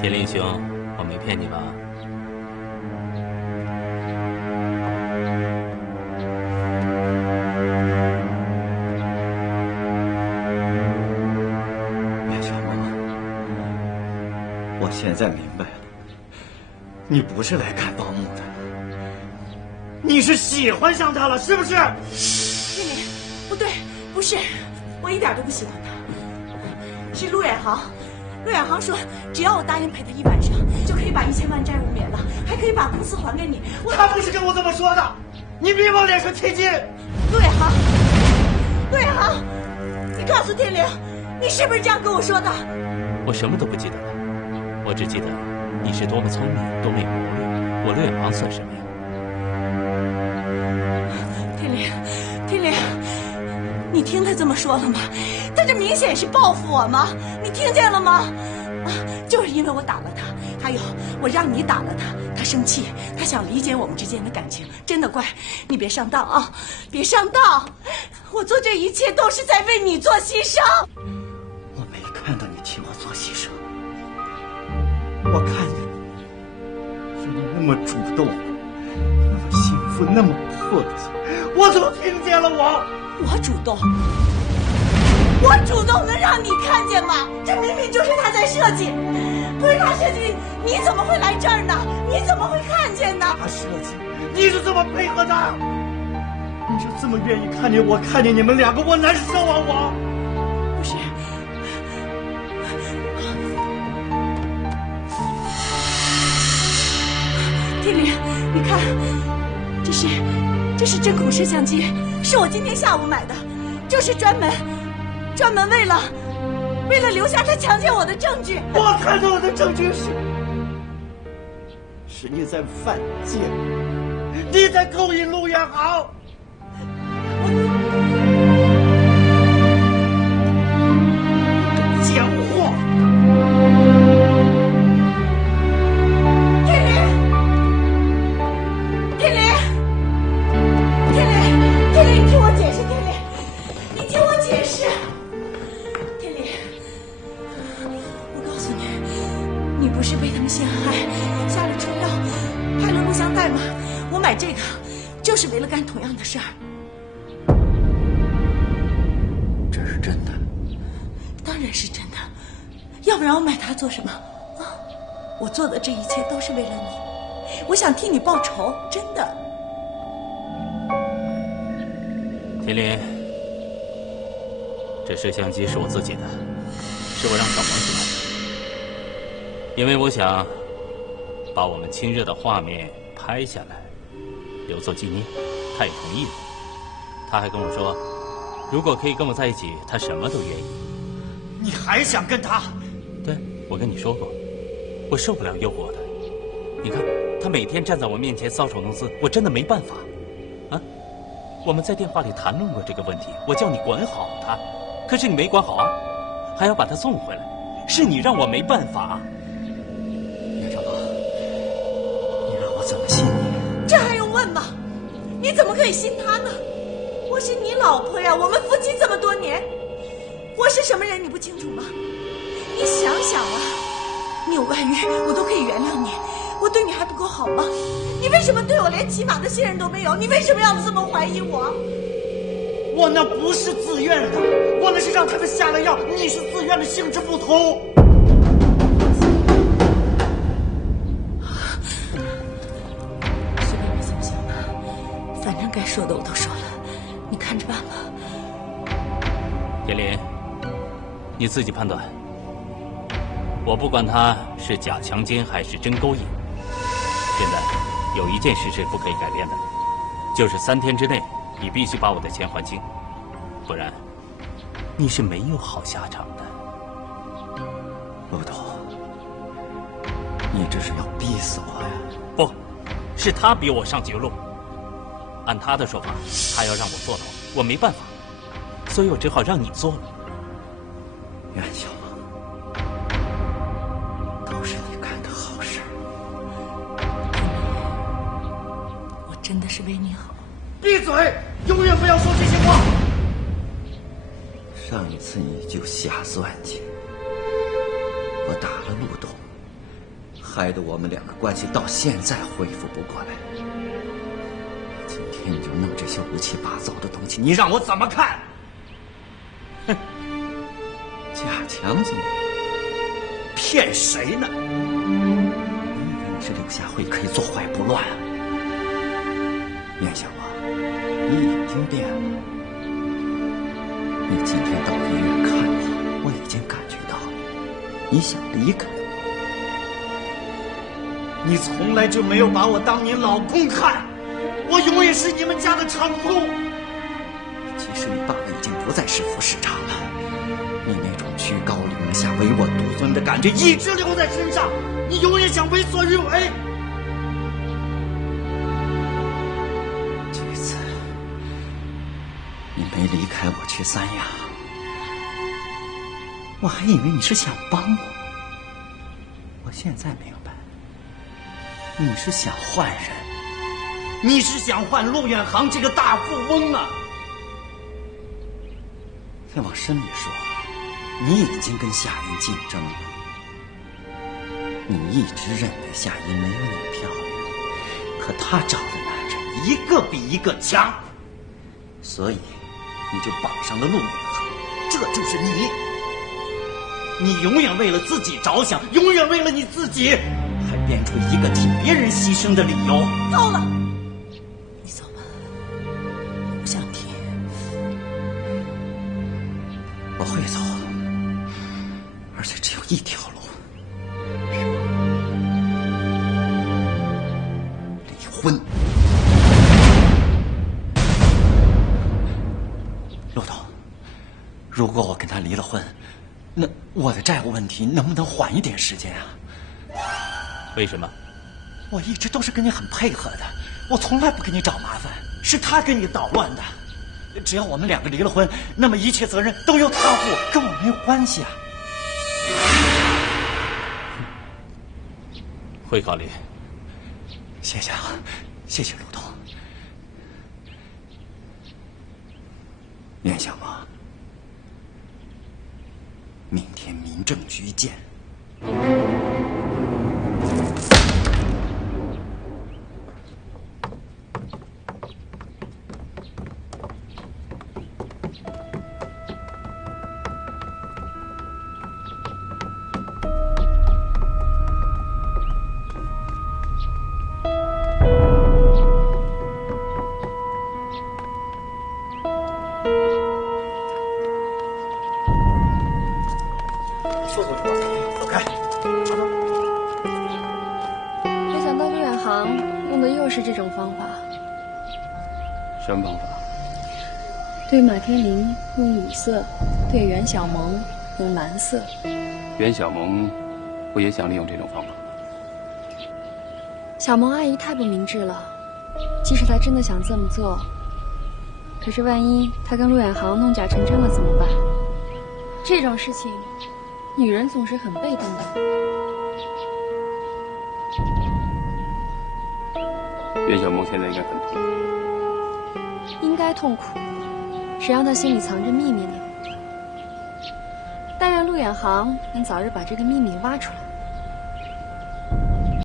天林兄，我没骗你吧？岳小梦，我现在明白了，你不是来看保姆的，你是喜欢上他了，是不是？天林，不对，不是，我一点都不喜欢他。是陆远航，陆远航说，只要我答应陪他1晚上，就可以把1000万债务免了，还可以把公司还给你。他不是跟我这么说的，你别往脸上贴金。陆远航，陆远航，你告诉天灵，你是不是这样跟我说的？我什么都不记得了，我只记得你是多么聪明，多么有谋略。我陆远航算什么呀？天灵，天灵，你听他这么说了吗？他这明显是报复我吗？你听见了吗？啊，就是因为我打了他，还有我让你打了他，他生气，他想理解我们之间的感情。真的乖，你别上当啊，别上当！我做这一切都是在为你做牺牲。我没看到你替我做牺牲，我看见是你那么主动，那么幸福，那么迫切，我都听见了。我主动能让你看见吗？这明明就是他在设计，不是他设计，你怎么会来这儿呢？你怎么会看见呢？他设计，你是这么配合的，你就这么愿意看见我，看见你们两个，我难受啊！我不是，天灵，你看，这是针孔摄像机，是我今天下午买的，就是专门为了留下他强奸我的证据。我看到的证据是你在犯贱，你在勾引陆远航。贱货！天灵，你听我解释，天灵，你听我解释。天灵，我告诉你，你不是被他们陷害，下了车药，拍了录像带吗？我买这个就是为了干同样的事儿。这是真的？当然是真的，要不然我买它做什么？啊，我做的这一切都是为了你，我想替你报仇，真的。天林，这摄像机是我自己的，是我让小萌去买的，因为我想把我们亲热的画面拍下来，留作纪念。他也同意了，他还跟我说，如果可以跟我在一起，他什么都愿意。你还想跟他？对，我跟你说过，我受不了诱惑的。你看，他每天站在我面前搔首弄姿，我真的没办法。啊，我们在电话里谈论过这个问题，我叫你管好他，可是你没管好啊，还要把他送回来，是你让我没办法。岳少龙，你让我怎么信你？这还用问吗？你怎么可以信他呢？我是你老婆呀，我们夫妻这么多年，我是什么人你不清楚吗？你想想啊，你有外遇我都可以原谅你，我对你还不够好吗？你为什么对我连起码的信任都没有？你为什么要这么怀疑我？我那不是自愿的，我那是让他们下了药，你是自愿的，性质不同。随便你怎么想吧，反正该说的我都说了，你看着办吧。天林，你自己判断。我不管他是假强奸还是真勾引，现在有一件事是不可以改变的，就是3天之内你必须把我的钱还清，不然你是没有好下场的。陆董，你这是要逼死我呀？不，是他逼我上绝路。按他的说法，他要让我坐牢，我没办法，所以我只好让你做了。袁小萌，都是你干的好事。我真的是为你好。闭嘴！永远不要说这些话。上一次你就下算计，我打了陆董，害得我们两个关系到现在恢复不过来。今天你就弄这些乌七八糟的东西，你让我怎么看？哼，贾强今骗谁呢？你以为你是柳下惠可以做坏不乱啊？袁小王，你已经变了。你今天到医院看我，我已经感觉到你想离开我。你从来就没有把我当你老公看，我永远是你们家的长工。其实你爸爸已经不再是副市长了，你那种居高临下、唯我独尊的感觉一直留在身上，你永远想为所欲为。这次你没离开我去三亚，我还以为你是想帮我，我现在明白，你是想换人，你是想换陆远航这个大富翁啊！再往深里说，你已经跟夏音竞争了。你一直认为夏音没有你漂亮，可她找的男人一个比一个强，所以你就绑上了陆远航，这就是你。你永远为了自己着想，永远为了你自己，还编出一个替别人牺牲的理由。够了，你走吧，我不想听。我会走，而且只有一条路，离婚。陆总，如果我跟他离了婚，那我的债务问题能不能缓一点时间啊？为什么？我一直都是跟你很配合的，我从来不给你找麻烦，是他给你捣乱的。只要我们两个离了婚，那么一切责任都由他负，跟我没有关系啊。会考虑。谢谢啊，谢谢陆总。袁小王，明天民政局见。走开！没想到陆远航用的又是这种方法。什么方法？对马天林用五色，对袁小萌用蓝色。袁小萌不也想利用这种方法吗？小萌阿姨太不明智了，即使她真的想这么做，可是万一她跟陆远航弄假成真了怎么办？这种事情，女人总是很被动的。袁小萌现在应该很痛苦。应该痛苦，谁让她心里藏着秘密呢？但愿陆远航能早日把这个秘密挖出来。